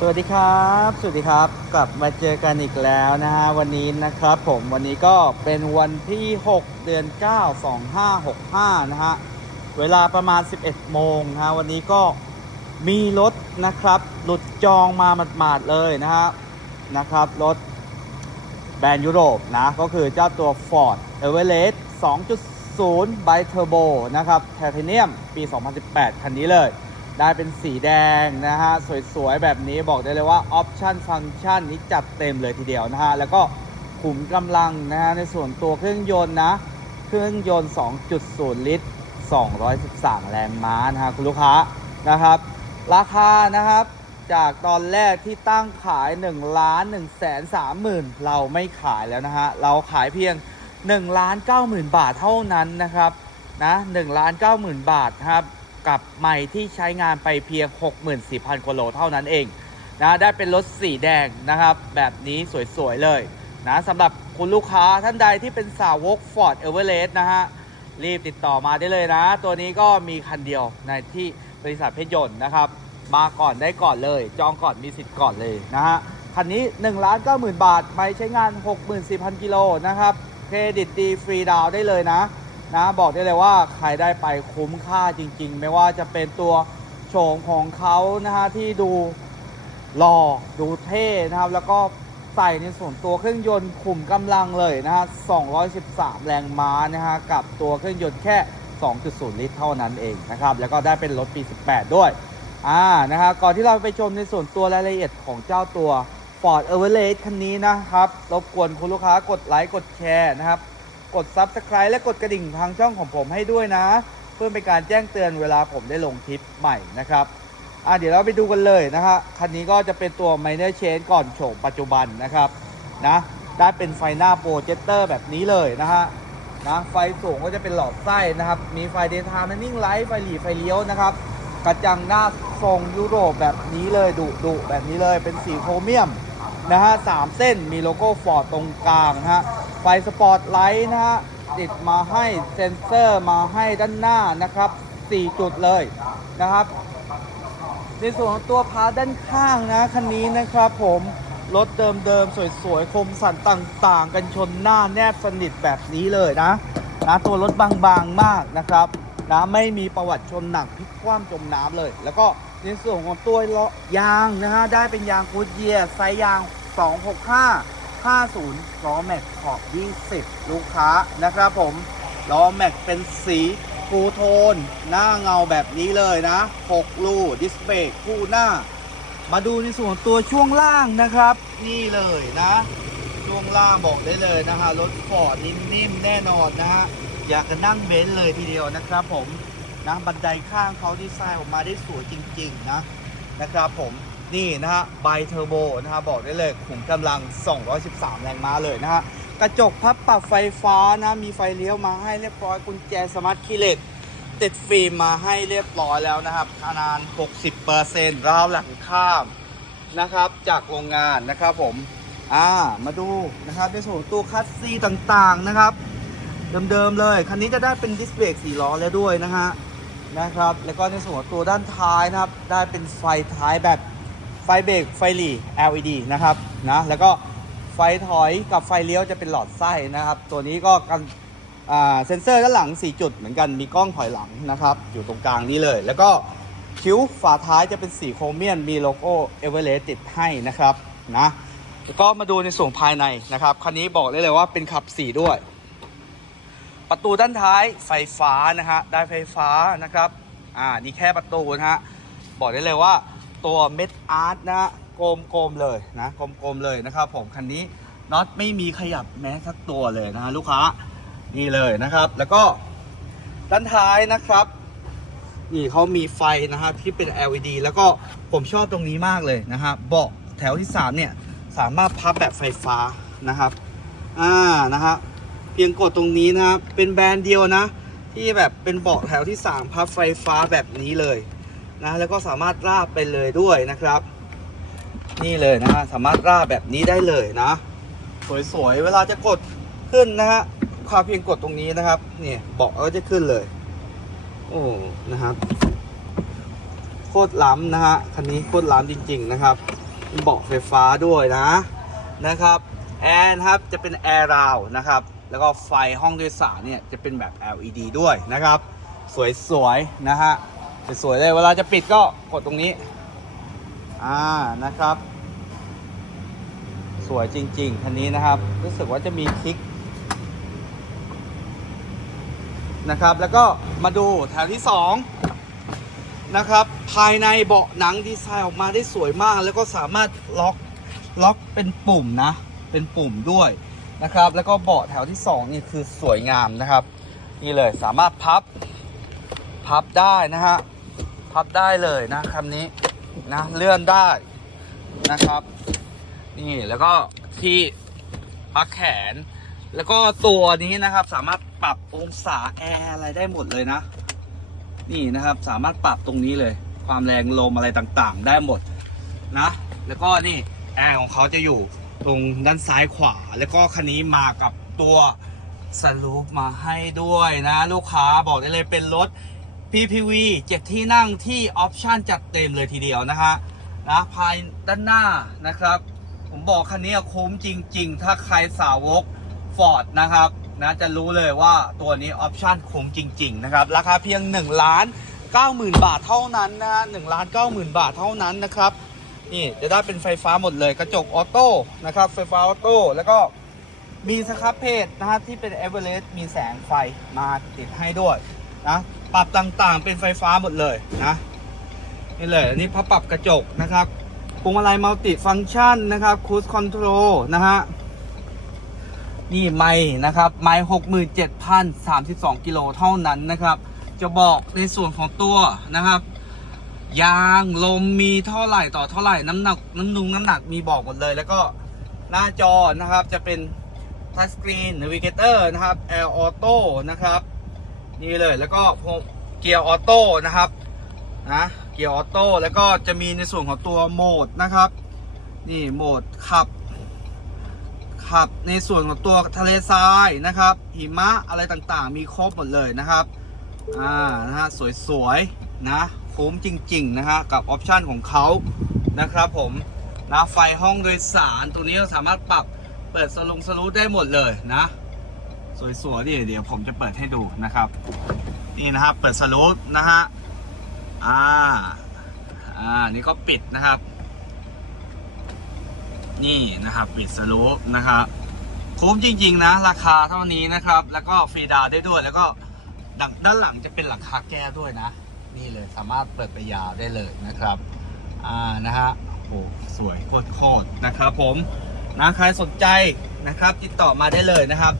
สวัสดีครับ สวัสดีครับ กลับมาเจอกันอีกแล้วนะฮะวันนี้นะครับผมวันนี้ก็เป็นวันที่ 6 เดือน 9 2565 นะฮะเวลาประมาณ 11 โมงนะฮะวันนี้ก็มีรถนะครับ หลุดจองมาหมาดๆเลยนะฮะนะครับรถแบรนด์ยุโรปนะ ก็คือเจ้าตัว Ford Everest 2.0 b i Turbo นะครับไทเทเนียมปี 2018 คันนี้เลย ได้เป็นสีแดงนะฮะ สวยๆ แบบนี้บอกได้เลยว่าออปชันฟังก์ชันนี้จัดเต็มเลยทีเดียวนะฮะ แล้วก็ขุมกำลังนะฮะ ในส่วนตัวเครื่องยนต์นะ เครื่องยนต์ 2.0 ลิตร 213 แรงม้านะฮะ คุณลูกค้านะครับ ราคานะครับจากตอนแรกที่ตั้งขาย1ล้าน1แสน3หมื่นเราไม่ขายแล้วนะฮะ เราขายเพียง1ล้าน9หมื่นบาทเท่านั้นนะครับนะ1ล้าน9หมื่นบาทครับ กับใหม่ที่ใช้งานไปเพียง 64,000กว่าโลเท่านั้นเองนะได้เป็นรถสีแดงนะครับ แบบนี้สวยๆเลยนะสำหรับคุณลูกค้าท่านใดที่เป็นสาวก Ford Everest นะฮะ รีบติดต่อมาได้เลยนะ ตัวนี้ก็มีคันเดียวในที่บริษัทเพชรยนต์นะครับ มาก่อนได้ก่อนเลย จองก่อนมีสิทธิ์ก่อนเลยนะฮะ คันนี้1ล้าน9 0,000บาท ไม่ใช้งาน 64,000 กิโลนะครับ เครดิตดีฟรีดาวได้เลยนะ นะบอกได้เลยว่าใครได้ไปคุ้มค่าจริง ๆ ไม่ว่าจะเป็นตัวโฉมของเขานะฮะที่ดูหล่อดูเท่นะครับ แล้วก็ใส่ในส่วนตัวเครื่องยนต์ขุมกำลังเลยนะฮะ 213 แรงม้านะฮะ กับตัวเครื่องยนต์แค่ 2.0 ลิตรเท่านั้นเองนะครับ แล้วก็ได้เป็นรถปี 18 ด้วย อ่า นะฮะ ก่อนที่เราไปชมในส่วนตัวรายละเอียดของเจ้าตัว Ford Everest คันนี้นะครับ รบกวนคุณลูกค้ากดไลค์ กดแชร์นะครับ กด Subscribe และกดกระดิ่งทางช่องของผมให้ด้วยนะ เพื่อเป็นการแจ้งเตือนเวลาผมได้ลงคลิปใหม่นะครับอะเดี๋ยวเราไปดูกันเลยนะฮะคันนี้ก็จะเป็นตัว Minor Change ก่อนโฉมปัจจุบันนะครับนะได้เป็นไฟหน้าโปรเจคเตอร์แบบนี้เลยนะฮะนะไฟสูงก็จะเป็นหลอดไส้นะครับ มีไฟเดย์ไทม์นิ่งไลท์ไฟหลีไฟเลี้ยวนะครับ กระจังหน้าทรงยุโรปแบบนี้เลยดุดุแบบนี้เลยเป็นสีโครเมียมนะฮะสามเส้นมีโลโก้ฟอร์ดตรงกลางนะฮะ ไฟสปอตไลท์นะฮะติดมาให้เซ็นเซอร์มาให้ด้านหน้านะครับ 4 จุดเลยนะครับ ในส่วนของตัวพาร์ทด้านข้างนะคันนี้นะครับผมรถเดิมๆ สวยๆ คมสันต่างๆ กันชนหน้าแนบสนิทแบบนี้เลยนะนะตัวรถบางๆมากนะครับนะไม่มีประวัติชนหนักพลิกคว่ำจมน้ำเลย แล้วก็ในส่วนของตัวล้อยางนะฮะได้เป็นยางกูดเยียร์ไซส์ยาง 265 50ล้อแม็กขอบ20ลูกค้านะครับผมล้อแม็กเป็นสีฟูโทน หน้าเงาแบบนี้เลยนะ 6 ลูดิสเบรกคู่หน้า มาดูในส่วนตัวช่วงล่างนะครับ นี่เลยนะ ช่วงล่างบอกได้เลยนะฮะรถฟอร์ดนิ่มๆแน่นอนนะฮะอยากจะนั่งเบนซ์เลยทีเดียวนะครับผมนะบันไดข้างเขาดีไซน์ออกมาได้สวยจริง ๆ นะนะครับผม นี่นะฮะไบเทอร์โบนะฮะบอกได้เลยขุมกำลัง 213 แรงม้าเลยนะฮะกระจกพับปรับไฟฟ้านะมีไฟเลี้ยวมาให้เรียบร้อยกุญแจสมาร์ทคีย์เลสติดฟิล์มมาให้เรียบร้อยแล้วนะครับขนาด 60%ราวหลังข้ามนะครับจากโรงงานนะครับผมอ่ามาดูนะครับในส่วนตัวคัสซีต่างๆนะครับ เดิมๆเลย คันนี้จะได้เป็นดิสเบรกสี่ล้อแล้วด้วยนะฮะนะครับ แล้วก็ในส่วนตัวด้านท้ายนะครับ ได้เป็นไฟท้ายแบบ ไฟเบรกไฟหลี LED นะครับนะแล้วก็ไฟถอยกับไฟเลี้ยวจะเป็นหลอดไส้นะครับ ตัวนี้ก็กันเซนเซอร์ด้านหลัง 4 จุดเหมือนกันมีกล้องถอยหลังนะครับ อยู่ตรงกลางนี้เลย แล้วก็คิ้วฝาท้ายจะเป็นสีโครเมียนมีโลโก้เอเวอเรสต์ติดให้นะครับนะแล้วก็มาดูในส่วนภายในนะครับคันนี้บอกได้เลยว่าเป็นขับ 4 ด้วย ประตูด้านท้ายไฟฟ้านะฮะได้ไฟฟ้านะครับอ่านี่แค่ประตูนะฮะบอกได้เลยว่า ตัวเม็ดอาร์ตนะฮะกลมๆเลยนะกลมๆเลยนะครับผมคันนี้น็อตไม่มีขยับแม้สักตัวเลยนะฮะลูกค้านี่เลยนะครับ แล้วก็ด้านท้ายนะครับนี่เขามีไฟนะครับที่เป็น LED แล้วก็ผมชอบตรงนี้มากเลยนะครับเบาะแถวที่ 3 เนี่ยสามารถพับแบบไฟฟ้านะครับอ่านะครับเพียงกดตรงนี้นะครับเป็นแบรนด์เดียวนะ ที่แบบเป็นเบาะแถวที่ 3 พับไฟฟ้าแบบนี้เลย นะแล้วก็สามารถราบไปเลยด้วยนะครับ นี่เลยนะสามารถราบแบบนี้ได้เลยนะ สวยๆเวลาจะกดขึ้นนะฮะควาเพียงกดตรงนี้นะครับเนี่ยเบาะก็จะขึ้นเลย โอ้นะครับ โคตรล้ำนะฮะคันนี้โคตรล้ำจริง ๆ นะครับเบาะไฟฟ้าด้วยนะนะครับแอร์นะครับจะเป็นแอร์ราวนะครับ แล้วก็ไฟห้องโดยสารเนี่ยจะเป็นแบบ LED ด้วยนะครับ สวยๆนะฮะ สวยๆเลยเวลาจะปิดก็กดตรงนี้ อ่านะครับ สวยจริงๆคันนี้นะครับ รู้สึกว่าจะมีคลิกนะครับ แล้วก็มาดูแถวที่ 2 นะครับ ภายในเบาะหนังดีไซน์ออกมาได้สวยมาก แล้วก็สามารถล็อกล็อกเป็นปุ่มนะ เป็นปุ่มด้วยนะครับ แล้วก็เบาะแถวที่ 2 นี่คือสวยงามนะครับ นี่เลยสามารถพับพับได้นะฮะ พับได้เลยนะคำนี้นะเลื่อนได้นะครับ นี่แล้วก็ที่พักแขน แล้วก็ตัวนี้นะครับ สามารถปรับองศาแอร์อะไรได้หมดเลยนะ นี่นะครับสามารถปรับตรงนี้เลย ความแรงลมอะไรต่างๆ ได้หมดนะแล้วก็นี่แอร์ของเขาจะอยู่ตรงด้านซ้ายขวา แล้วก็คันนี้มากับตัวสลูปมาให้ด้วยนะ ลูกค้าบอกได้เลยเป็นรถ PPV 7 ที่นั่งที่ออปชั่นจัดเต็มเลยทีเดียวนะฮะนะภายด้านหน้านะครับ ผมบอกคันนี้คุ้มจริง ๆ ถ้าใครสาวก Ford นะครับนะจะรู้เลยว่าตัวนี้ออปชั่นคุ้มจริง ๆ นะครับ ราคาเพียง1ล้าน90,000 บาทเท่านั้นนะฮะ1ล้าน90,000บาทเท่านั้นนะครับ นี่จะได้เป็นไฟฟ้าหมดเลยกระจกออโต้นะครับ ไฟฟ้าออโต้แล้วก็มีสครับเพจนะฮะที่เป็นเอเวอเรสต์มีแสงไฟมาติดให้ด้วยนะ ปรับต่างๆ เป็นไฟฟ้าหมดเลยนะนี่เลยอันนี้พับปรับกระจกนะครับพวงมาลัยมัลติฟังก์ชันนะครับคูสคอนโทรลนะฮะนี่ไม่นะครับไม่หกหมื่นเจ็ดพันสามสิบสองกิโลเท่านั้นนะครับ จะบอกในส่วนของตัวนะครับยางลมมีเท่าไหร่ต่อเท่าไหร่น้ำหนักน้ำนุงน้ำหนักมีบอกหมดเลย แล้วก็หน้าจอนะครับจะเป็นทัชสกรีนน a วิเกเตอร์นะครับแอร์ออโต้นะครับ นี่เลยแล้วก็เกียร์ออโต้นะครับนะเกียร์ออโต้แล้วก็จะมีในส่วนของตัวโหมดนะครับ นี่โหมดขับ ขับในส่วนของตัวทะเลทรายนะครับ หิมะอะไรต่างๆ มีครบหมดเลยนะครับอ่านะฮะสวยๆนะคุ้มจริงๆนะฮะกับออปชันของเขานะครับผมนะไฟห้องโดยสารตัวนี้เราสามารถปรับเปิดสลงสลูดได้หมดเลยนะ สวยๆดิเดี๋ยวผมจะเปิดให้ดูนะครับ นี่นะครับเปิดสลูดนะฮะอ่าอ่านี่ก็ปิดนะครับ นี่นะครับปิดสลูปนะครับคุ้มจริงๆนะ ราคาเท่านี้นะครับ แล้วก็ฟรีดาวได้ด้วยแล้วก็ด้านด้านหลังจะเป็นหลังคาแก้วด้วยนะ นี่เลยสามารถเปิดไปยาวได้เลยนะครับอ่านะฮะโอ้สวยโคตรๆนะครับผมนะใครสนใจนะครับ ติดต่อมาได้เลยนะครับ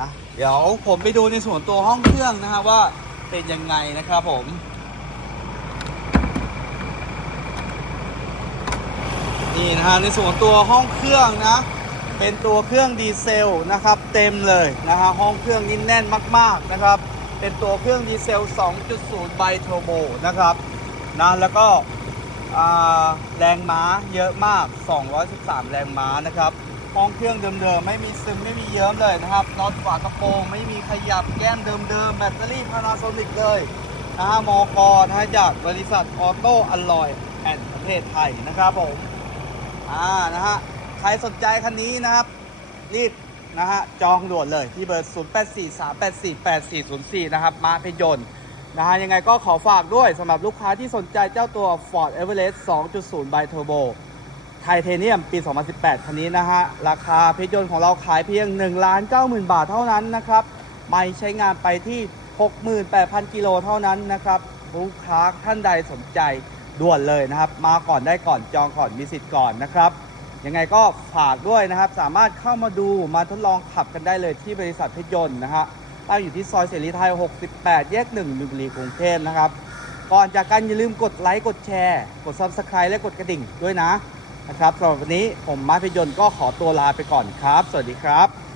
นะเดี๋ยวผมไปดูในส่วนตัวห้องเครื่องนะครับว่าเป็นยังไงนะครับผมนี่นะฮะในส่วนตัวห้องเครื่องนะ เป็นตัวเครื่องดีเซลนะครับ เต็มเลยนะฮะห้องเครื่องนี่แน่นมากๆนะครับ เป็นตัวเครื่องดีเซล 2.0 ไบเทอร์โบนะครับนะแล้วก็แรงม้าเยอะมาก 213 แรงม้านะครับ ห้องเครื่องเดิมๆ ไม่มีซึมไม่มีเยิ้มเลยนะครับน็อตฝากระโปรงไม่มีขยับแก้มเดิมๆ แบตเตอรี่พานาโซนิกเลยนะฮะมอกรนะจากบริษัทออโต้อลลอยแอนประเทศไทยนะครับผมอ่านะฮะใครสนใจคันนี้นะครับ รีบนะฮะจองด่วนเลยที่เบอร์ 0843848404 นะครับ มาพยนต์นะฮะยังไงก็ขอฝากด้วยสำหรับลูกค้าที่สนใจเจ้าตัว Ford Everest 2.0 by Turbo ทเทเนียมปี 2018 คันนี้นะฮะ ราคาเพชรยนต์ของเราขายเพียง1ล้าน90,000 บาทเท่านั้นนะครับ ไม่ใช้งานไปที่ 68,000 กิโลเท่านั้นนะครับลูกค้าท่านใดสนใจด่วนเลยนะครับ มาก่อนได้ก่อนจองก่อนมีสิทธิ์ก่อนนะครับยังไงก็ฝากด้วยนะครับ สามารถเข้ามาดูมาทดลองขับกันได้เลยที่บริษัทเพชรยนต์นะฮะตั้งอยู่ที่ซอยเสรีไทย 68 แยก1มินบุรีกรุงเทพนะครับ ก่อนจากกันอย่าลืมกดไลค์ กดแชร์ กด Subscribe และกดกระดิ่งด้วยนะ นะครับสำหรับวันนี้ผมมาพยนต์ก็ขอตัวลาไปก่อนครับ สวัสดีครับ